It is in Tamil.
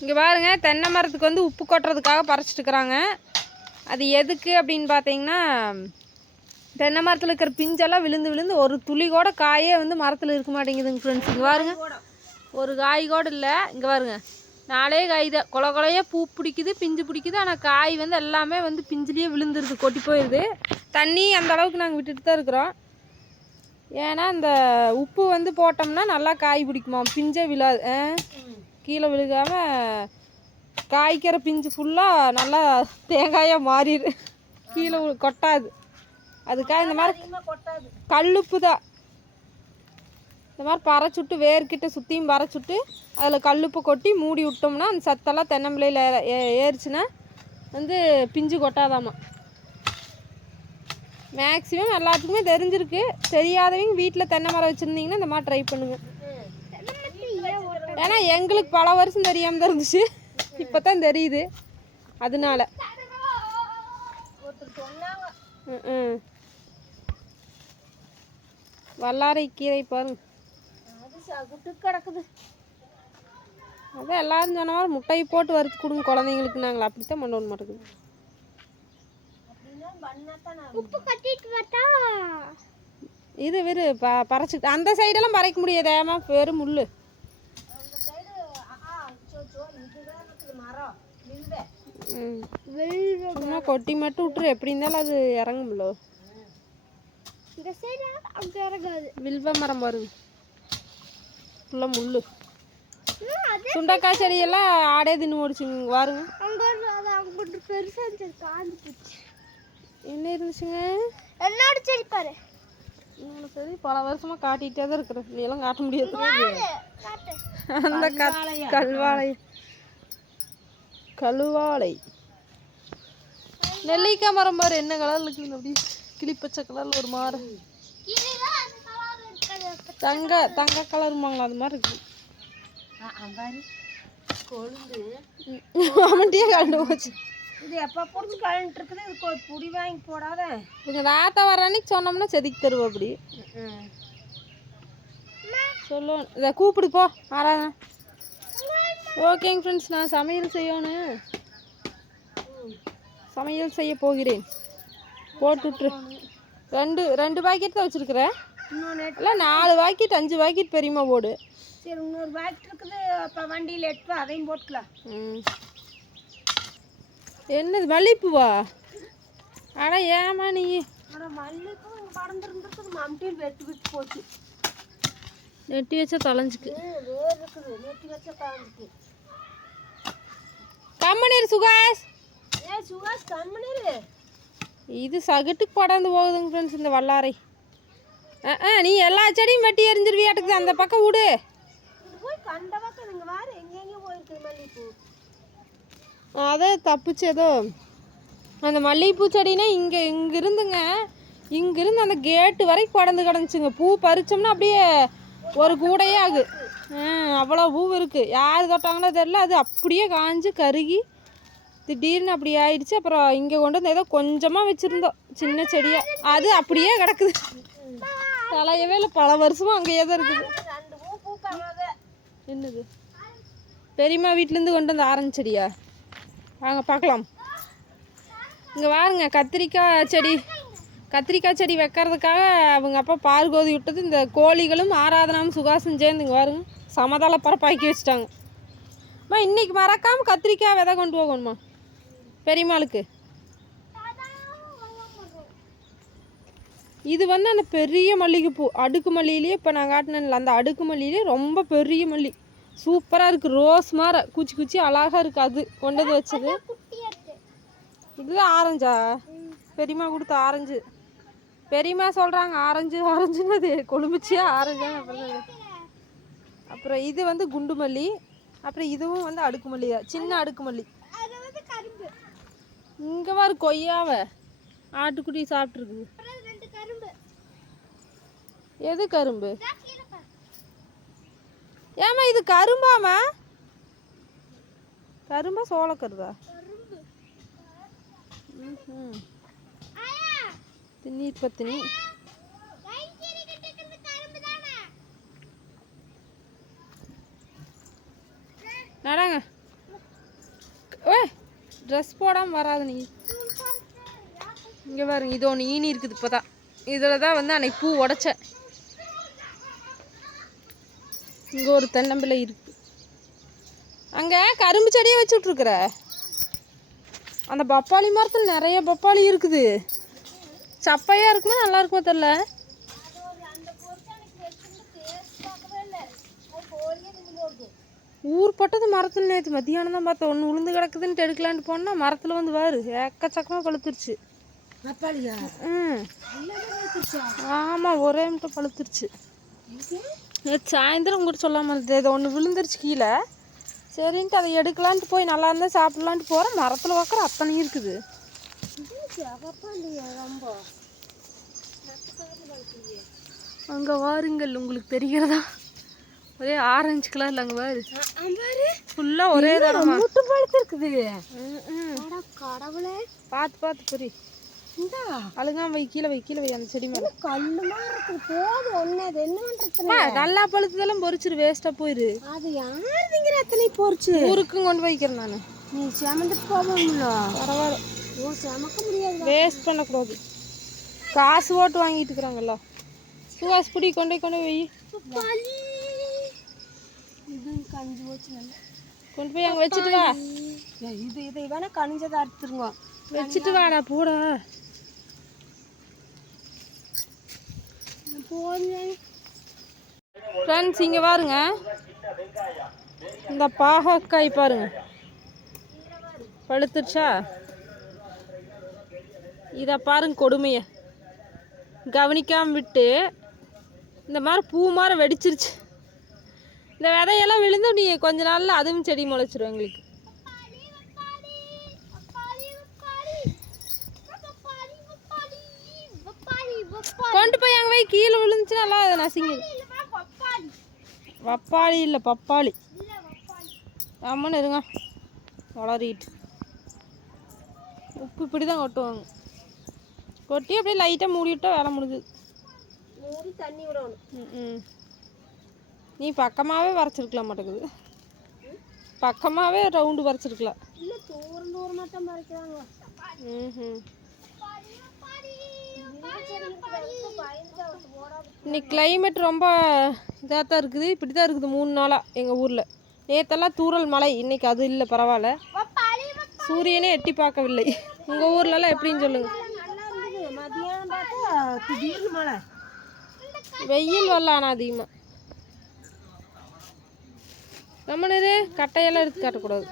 இங்கே பாருங்கள் தென்னை மரத்துக்கு வந்து உப்பு கொட்டுறதுக்காக பறிச்சிட்டுக்கிறாங்க அது எதுக்கு அப்படின்னு பார்த்தீங்கன்னா தென்னை மரத்தில் இருக்கிற பிஞ்செல்லாம் விழுந்து விழுந்து ஒரு துளி கூட காயே வந்து மரத்தில் இருக்க மாட்டேங்குதுங்க ஃப்ரெண்ட்ஸ் இங்கே பாருங்க. ஒரு காய் கூட இல்லை. இங்கே பாருங்க. நாளே காய் தான். கொல கொலையாக பூ பிடிக்குது பிஞ்சு பிடிக்குது. ஆனால் காய் வந்து எல்லாமே வந்து பிஞ்சிலேயே விழுந்துருது கொட்டி போயிடுது தண்ணி அந்த அளவுக்கு நாங்கள் விட்டுட்டு தான் இருக்கிறோம். ஏன்னா இந்த உப்பு வந்து போட்டோம்னா நல்லா காய் பிடிக்குமா பிஞ்சே விழாது. கீழே விழுகாம காய்க்கிற பிஞ்சு ஃபுல்லாக நல்லா தேங்காயாக மாறிடு. கீழே கொட்டாது. அதுக்காக இந்த மாதிரி கொட்டாது. கல்லுப்பு தான். இந்த மாதிரி பறைச்சுட்டு வேர்கிட்ட சுற்றியும் பறைச்சுட்டு அதில் கல்லுப்பு கொட்டி மூடி விட்டோம்னா அந்த சத்தெல்லாம் தென்னம்பிள்ளையில் ஏறிச்சுன்னா வந்து பிஞ்சு கொட்டாதாமா. மேக்ஸிமம் எல்லாத்துக்குமே தெரிஞ்சிருக்கு. தெரியாதவங்க வீட்டில் தென்னை மரம் வச்சுருந்தீங்கன்னா இந்த மாதிரி ட்ரை பண்ணுங்க. ஏன்னா எங்களுக்கு பல வருஷம் தெரியாமல் தான் இருந்துச்சு. இப்போ தான் தெரியுது. அதனால. வல்லாரை கீரை பாருங்க. கிடக்குது. அதான் எல்லாரும் சொன்ன மாதிரி முட்டையை போட்டு வறுத்து கொடுங்க குழந்தைங்களுக்கு நாங்கள். அப்படித்தான் பண்ண மாட்டேங்குது உப்பு கட்டிட்டு வரட்டா? இது வெறு ப பறைச்சிட்டு அந்த சைடெல்லாம் பறைக்க முடியாது. ஏமா வெறும் முள் அந்த சைடு ஆ சோ இதுதான் இருக்குது மரம் வில்வே ம் வெள்ளை சும்மா கொட்டி மட்டும் விட்டுரு. எப்படி இருந்தாலும் அது இறங்கும்ல. இந்த சைடு அங்க இறங்காது. வில்வ மரம் பாருங்க ஃபுல்லாக முள் ம், அது சுண்டக்காய் செடியெல்லாம் ஆடே தின்னு ஓடிச்சுங்க. போச்சு. என்ன இருந்துச்சுங்க? என்னோட சரி பாரு. இன்னொரு சரி பல வருஷமா காட்டிகிட்டே தான் இருக்கிறேன். நீ எல்லாம் காட்ட முடியாது. அந்த க கழுவாழை. நெல்லிக்காய் மரம் பாரு என்ன கலர்ல இருக்குது அப்படி கிளிப்பச்சை கலர்ல ஒரு மாறு தங்க தங்க கலருமாங்களா அது மாதிரி இருக்கு. அம்பாரி கொழுந்து. அவன்கிட்டயே கண்டு போச்சு இது எப்போ பிடிச்சி கழன்ட்டு இருக்குது? இதுக்கு ஒரு புடி வாங்கி போடாத. இவங்க தாத்தா வர அன்னைக்கு சொன்னோம்னா செதுக்கி தருவோம் அப்படி. சொல்லுவோம் இதை கூப்பிடு போ ஆறாங்க ஓகேங்க ஃப்ரெண்ட்ஸ் நான் சமையல் செய்யணும். சமையல் செய்ய போகிறேன். போட்டு விட்டுரு ரெண்டு ரெண்டு பாக்கெட் தான் வச்சுருக்குறேன். இல்லை நாலு பாக்கெட் அஞ்சு பாக்கெட் பெரியமா போடு. சரி இன்னொரு பேக் இருக்குது. அப்போ வண்டியில் எடுத்து அதையும் போட்டுக்கலாம். ம். என்னது மல்லிப்பூவா? அட ஏமா நீ? ஆனால் மல்லிகைப்பூ இங்கே படந்துருந்துருக்குது மம்டியில் வெட்டு விட்டு போச்சு. நெட்டி வச்சா தொலைஞ்சுக்கு. ம், கம்மனீர் சுகாஷ். சுகாஷ் கம்மனிரு இது சகட்டுக்கு படர்ந்து போகுதுங்க ஃப்ரெண்ட்ஸ் இந்த வல்லாரை. ஆ ஆ நீ எல்லா செடியும் வெட்டி எரிஞ்சிருவியாட்டுக்குது அந்த பக்கம் விடு. அதே தப்புச்சு ஏதோ அந்த மல்லிகைப்பூ செடினா இங்கே இங்கிருந்துங்க. இங்கிருந்து அந்த கேட்டு வரைக்கும் படர்ந்து கிடந்துச்சுங்க. பூ பறிச்சோம்னா அப்படியே ஒரு கூடையே ஆகு. அவ்வளோ பூ இருக்குது யார் தொட்டாங்களோ தெரில அது அப்படியே காஞ்சு கருகி திடீர்னு அப்படி ஆயிடுச்சு. அப்புறம் இங்கே கொண்டு வந்து ஏதோ கொஞ்சமாக வச்சுருந்தோம். சின்ன செடியாக அது அப்படியே கிடக்குது. தலையவே இல்லை. பல வருஷமும் அங்கேயே தான் இருக்குது. என்னது? பெரியம்மா வீட்டிலேருந்து கொண்டு வந்த ஆரஞ்சு செடியா? வாங்க பார்க்கலாம். இங்கே வாருங்க. கத்திரிக்காய் செடி. கத்திரிக்காய் செடி வைக்கிறதுக்காக அவங்க அப்பா பால் கோதி விட்டது. இந்த கோழிகளும் ஆராதனாவும் சுகாசும் சேர்ந்து இங்கே பாருங்க சமதள பரப்பாக்கி வச்சுட்டாங்க. அம்மா இன்னைக்கு மறக்காமல் கத்திரிக்காய் விதை கொண்டு போகணுமா பெரியம்மாளுக்கு. இது வந்து அந்த பெரிய மல்லிகைப்பூ. அடுக்கு மல்லியிலே இப்போ நான் காட்டினேன்ல அந்த அடுக்கு மல்லியிலே ரொம்ப பெரிய மல்லி. சூப்பராக இருக்குது ரோஸ் மாதிரி குச்சி குச்சி அழகாக இருக்குது அது. கொண்டு வந்து வச்சது. இதுதான் ஆரஞ்சா? பெரியம்மா கொடுத்த ஆரஞ்சு. பெரியம்மா சொல்கிறாங்க ஆரஞ்சு ஆரஞ்சுன்னு அது கொழுமிச்சியா ஆரஞ்சா அப்புறம் அப்புறம் இது வந்து குண்டு மல்லி அப்புறம் இதுவும் வந்து அடுக்கு மல்லி தான் சின்ன அடுக்கு மல்லி. அது வந்து கரும்பு. இங்கே பாரு கொய்யாவை ஆட்டுக்குட்டி சாப்பிட்ருக்குது எது கரும்பு. ஏம்மா இது கரும்பாமா கரும்பா சோளக்கருதா? ம் ஆயா திண்ணீர் பத்தினி. நடாங்க. ஓ ட்ரெஸ் போடாமல் வராது நீ. இங்கே பாருங்க இது ஒன்று ஈனி இருக்குது இப்போ தான் இதில் தான் வந்து அன்னைக்கு பூ உடைச்சேன். இங்கே ஒரு தென்னம்பிள்ளை இருக்கு. அங்கே கரும்பு செடியை வச்சுட்ருக்குற அந்த பப்பாளி மரத்தில் நிறைய பப்பாளி இருக்குது. சப்பையாக இருக்குமா? நல்லா இருக்குமா தெரில ஊர் பட்டது மரத்தில் நேற்று மத்தியானம் தான் பார்த்தேன். ஒன்று உளுந்து கிடக்குதுன்ட்டு எடுக்கலான்ட்டு போனால் மரத்தில் வந்து வாரு ஏக்கச்சக்கமாக பழுத்துருச்சு. ம். ஆமாம் ஒரே மட்டும் பழுத்துருச்சு. நேற்று சாயந்தரம் உங்கள்கிட்ட சொல்லாமல் இருந்தது. இது ஒன்று விழுந்துருச்சு கீழே. சரின்ட்டு அதை எடுக்கலான்ட்டு போய் நல்லா இருந்தால் சாப்பிட்லான்ட்டு போகிறேன் மரத்தில் வைக்கிற அத்தனை இருக்குது. அங்கே வாருங்கள் உங்களுக்கு தெரிகிறதா? ஒரே ஆரஞ்சு கலரில் அங்கே வாரு. ஃபுல்லாக ஒரே தரமா. முட்டு. அட கடவுளே. பார்த்து பார்த்து புரி. இந்தா. அழுகாம வை கீழே வை கீழே வை அந்த செடி மேலே. கல்லு மாதிரி இருக்குது? போதும் ஒண்ணு அது என்ன அம்மா, நல்லா பழுத்ததெல்லாம் பொரிச்சிரு வேஸ்ட்டாக போயிரு. அது யாருங்கிற எத்தனை போர்ச்சு ஊருக்கும் கொண்டு வைக்கிறேன் நான். நீ செமந்துட்டு போவோம்ல பரவாயில்ல. வேஸ்ட் பண்ணக்கூடாது. காசு போட்டு வாங்கிட்டு இருக்கிறாங்கல்ல. சுவாஸ் பிடி கொண்டு போய் கொண்டு போய் கொண்டு போய் அங்கே வச்சுட்டு வா. இது இதை வேணா கனிஞ்சதை அறுத்துருங்க வச்சுட்டு வாடா போட. ஃப்ரெண்ட்ஸ் இங்கே பாருங்க. இந்த பாகக்காய் பாருங்க. பழுத்துருச்சா? இதை பாருங்க கொடுமையை. கவனிக்காமல் விட்டு இந்த மாதிரி பூ மாதிரி வெடிச்சிருச்சு. இந்த விதையெல்லாம் விழுந்து நீ கொஞ்ச நாளில் அதுவும் செடி முளைச்சிரும் எங்களுக்கு. கொண்டு போய் அங்கே போய் கீழே விழுந்துச்சுன்னா நல்லா அதை நசிங்குது பப்பாளி இல்லை பப்பாளி. அம்மன் இருங்க. வளரிட்டு. உப்பு இப்படி தான் கொட்டுவாங்க. கொட்டி அப்படியே லைட்டாக மூடி விட்டா வேலை முடிஞ்சுது. மூடி தண்ணி விடணும். ம், நீ பக்கமாகவே வரைச்சிருக்கலாம் மாட்டேங்குது. பக்கமாகவே ரவுண்டு வரைச்சிருக்கலாம். இல்ல தூரம் தூரமா தான் பறிக்கிறாங்க. ம் இன்னைக்கு climate ரொம்ப இதாக தான் இருக்குது. இப்படி தான் இருக்குது மூணு நாளாக எங்கள் ஊரில். நேத்தெல்லாம் தூறல் மழை. இன்னைக்கு அது இல்லை பரவாயில்ல. சூரியனே எட்டி பார்க்கவில்லை. உங்கள் ஊர்லலாம் எப்படின்னு சொல்லுங்கள் நல்லா இருந்தது மதியானம் பார்த்தா திடீர்னு மழை. வெயில் வரலானா ஆனால் அதிகமாக நம்ம கட்டையெல்லாம் எடுத்து காட்டக்கூடாது.